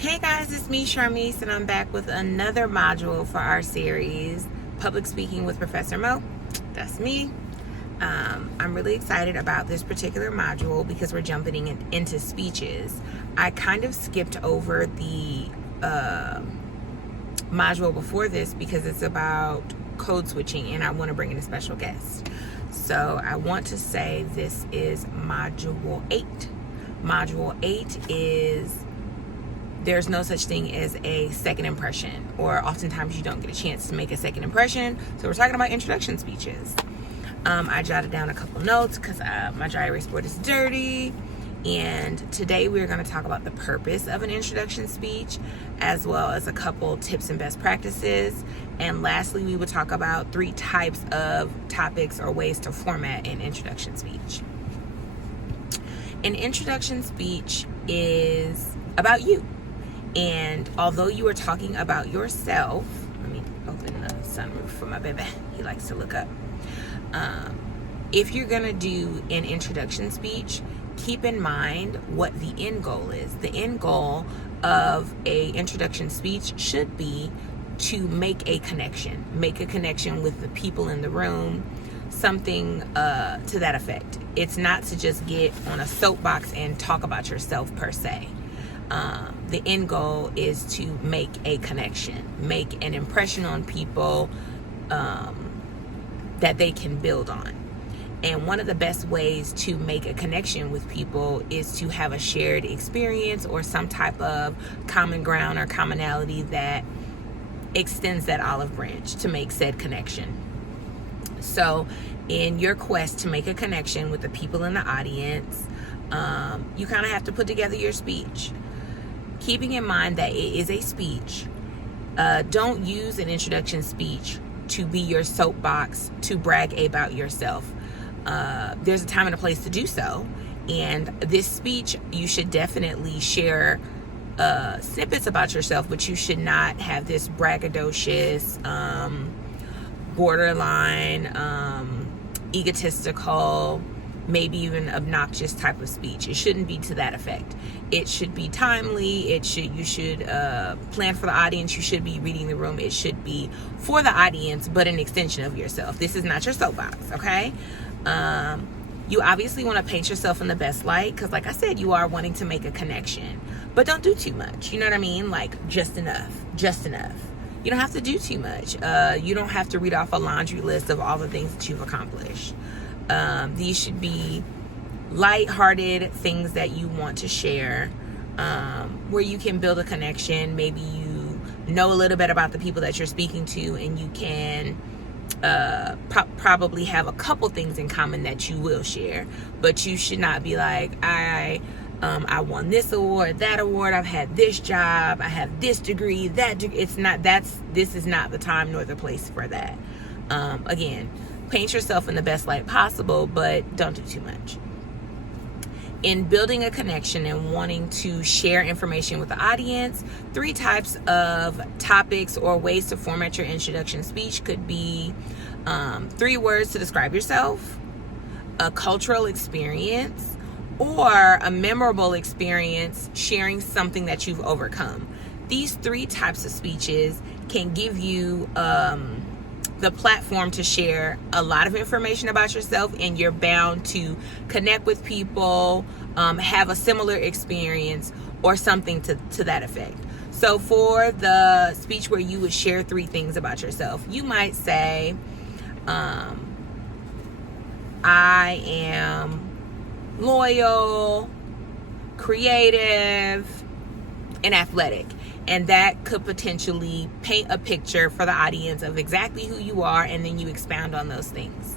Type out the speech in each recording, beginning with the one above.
Hey guys, it's me, Charmise, and I'm back with another module for our series, Public Speaking with Professor Mo. That's me. I'm really excited about this particular module because we're jumping into speeches. I kind of skipped over the module before this because it's about code switching and I want to bring in a special guest. So I want to say this is Module 8. Module 8 is there's no such thing as a second impression, or oftentimes you don't get a chance to make a second impression. So we're talking about introduction speeches. I jotted down a couple notes because my dry erase board is dirty. And today we're going to talk about the purpose of an introduction speech, as well as a couple tips and best practices. And lastly, we will talk about 3 types of topics or ways to format an introduction speech. An introduction speech is about you. And although you are talking about yourself, let me open the sunroof for my baby. He likes to look up. If you're going to do an introduction speech, keep in mind what the end goal is. The end goal of a introduction speech should be to make a connection with the people in the room, something to that effect. It's not to just get on a soapbox and talk about yourself per se. The end goal is to make a connection, make an impression on people that they can build on. And one of the best ways to make a connection with people is to have a shared experience or some type of common ground or commonality that extends that olive branch to make said connection. So in your quest to make a connection with the people in the audience, you kind of have to put together your speech. Keeping in mind that it is a speech, don't use an introduction speech to be your soapbox to brag about yourself. There's a time and a place to do so. And this speech, you should definitely share snippets about yourself, but you should not have this braggadocious, borderline, egotistical, maybe even obnoxious type of speech. It shouldn't be to that effect. It should be timely. You should plan for the audience. You should be reading the room. It should be for the audience, but an extension of yourself. This is not your soapbox, okay? You obviously want to paint yourself in the best light because, like I said, you are wanting to make a connection, but don't do too much. You know what I mean? Like just enough. You don't have to do too much. You don't have to read off a laundry list of all the things that you've accomplished. These should be light-hearted things that you want to share, where you can build a connection. Maybe you know a little bit about the people that you're speaking to, and you can probably have a couple things in common that you will share. But you should not be like, I won this award, that award, I've had this job, I have this degree, that degree. This is not the time nor the place for that. Again, paint yourself in the best light possible, but don't do too much. In building a connection and wanting to share information with the audience, 3 types of topics or ways to format your introduction speech could be 3 words to describe yourself, a cultural experience, or a memorable experience sharing something that you've overcome. These 3 types of speeches can give you the platform to share a lot of information about yourself, and you're bound to connect with people, have a similar experience or something to that effect. So for the speech where you would share 3 things about yourself, you might say, I am loyal, creative, and athletic. And that could potentially paint a picture for the audience of exactly who you are, and then you expound on those things.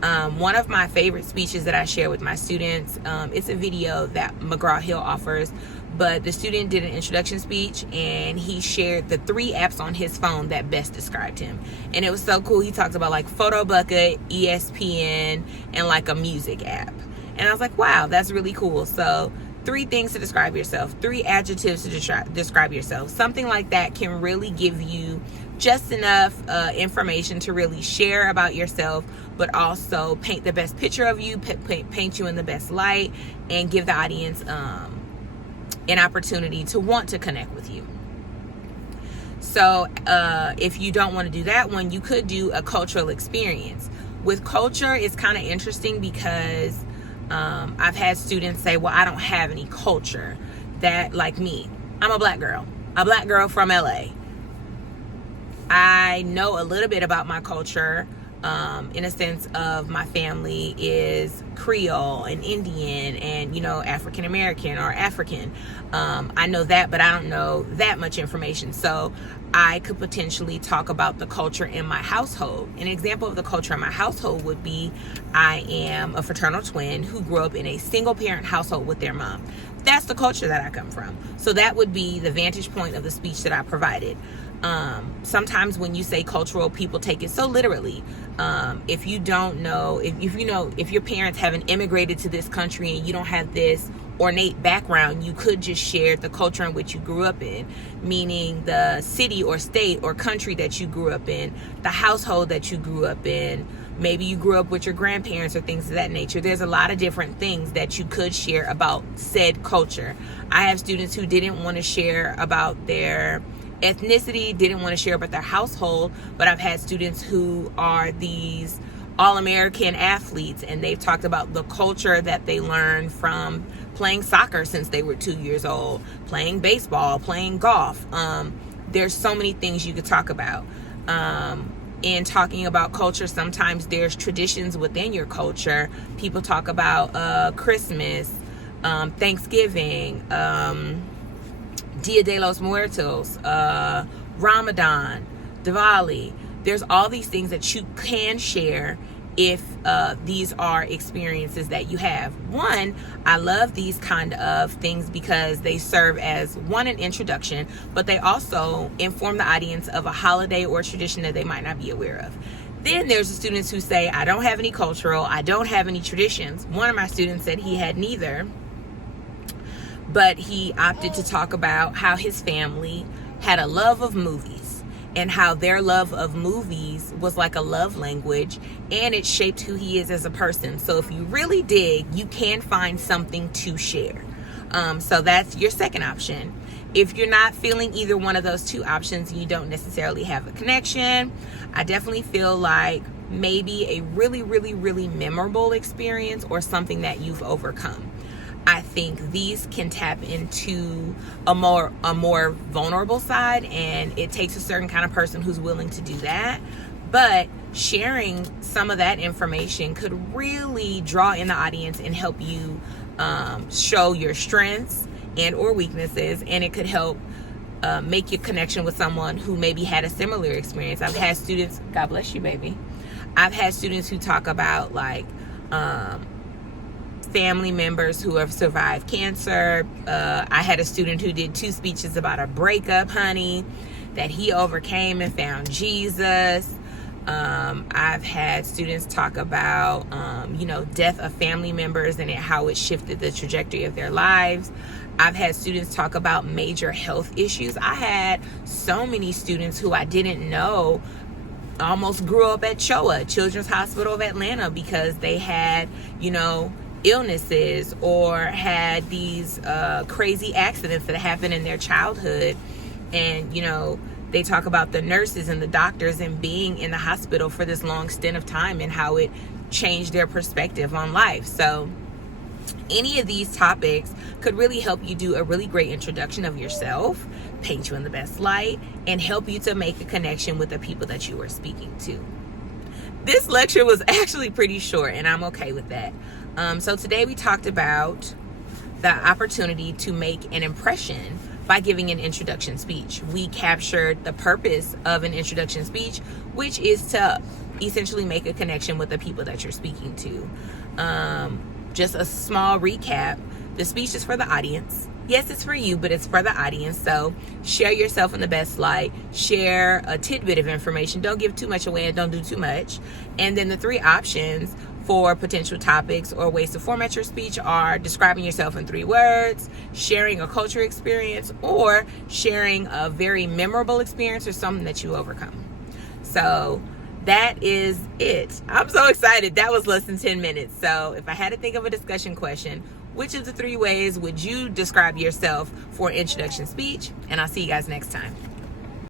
One of my favorite speeches that I share with my students, it's a video that McGraw-Hill offers, but the student did an introduction speech and he shared the 3 apps on his phone that best described him. And it was so cool. He talked about like Photo Bucket, ESPN, and like a music app. And I was like, wow, that's really cool. So 3 things to describe yourself, 3 adjectives to describe yourself. Something like that can really give you just enough information to really share about yourself, but also paint the best picture of you, paint you in the best light, and give the audience an opportunity to want to connect with you. So if you don't want to do that one, you could do a cultural experience. With culture, it's kind of interesting because I've had students say, well, I don't have any culture. That, like me, I'm a black girl from LA. I know a little bit about my culture in a sense of my family is Creole and Indian and, African American or African. I know that, but I don't know that much information. So I could potentially talk about the culture in my household. An example of the culture in my household would be I am a fraternal twin who grew up in a single parent household with their mom. That's the culture that I come from. So that would be the vantage point of the speech that I provided. Sometimes when you say cultural, people take it so literally. If you don't know, if your parents haven't immigrated to this country and you don't have this ornate background, you could just share the culture in which you grew up in, meaning the city or state or country that you grew up in, the household that you grew up in. Maybe you grew up with your grandparents or things of that nature. There's a lot of different things that you could share about said culture. I have students who didn't want to share about their ethnicity, didn't want to share about their household, but I've had students who are these all-American athletes, and they've talked about the culture that they learned from playing soccer since they were 2 years old, playing baseball, playing golf. There's so many things you could talk about. In talking about culture, sometimes there's traditions within your culture. People talk about Christmas, Thanksgiving, Dia de los Muertos, Ramadan, Diwali. There's all these things that you can share if these are experiences that you have. One, I love these kind of things because they serve as, one, an introduction, but they also inform the audience of a holiday or tradition that they might not be aware of. Then there's the students who say, I don't have any cultural, I don't have any traditions. One of my students said he had neither, but he opted to talk about how his family had a love of movies and how their love of movies was like a love language, and it shaped who he is as a person. So if you really dig, you can find something to share. So that's your second option. If you're not feeling either one of those two options and you don't necessarily have a connection, I definitely feel like maybe a really, really, really memorable experience or something that you've overcome. I think these can tap into a more vulnerable side, and it takes a certain kind of person who's willing to do that. But sharing some of that information could really draw in the audience and help you show your strengths and or weaknesses, and it could help make your connection with someone who maybe had a similar experience. I've had students, God bless you, baby. I've had students who talk about like family members who have survived cancer. I had a student who did 2 speeches about a breakup, honey, that he overcame and found Jesus. I've had students talk about, death of family members and how it shifted the trajectory of their lives. I've had students talk about major health issues. I had so many students who I didn't know almost grew up at CHOA, Children's Hospital of Atlanta, because they had, illnesses or had these crazy accidents that happened in their childhood. And, they talk about the nurses and the doctors and being in the hospital for this long stint of time and how it changed their perspective on life. So any of these topics could really help you do a really great introduction of yourself, paint you in the best light, and help you to make a connection with the people that you are speaking to. This lecture was actually pretty short, and I'm okay with that. So today we talked about the opportunity to make an impression by giving an introduction speech. We captured the purpose of an introduction speech, which is to essentially make a connection with the people that you're speaking to. Just a small recap. The speech is for the audience. Yes, it's for you, but it's for the audience. So share yourself in the best light. Share a tidbit of information. Don't give too much away and don't do too much. And then the 3 options for potential topics or ways to format your speech are describing yourself in 3 words, sharing a culture experience, or sharing a very memorable experience or something that you overcome. So that is it. I'm so excited. That was less than 10 minutes. So if I had to think of a discussion question, which of the 3 ways would you describe yourself for introduction speech? And I'll see you guys next time.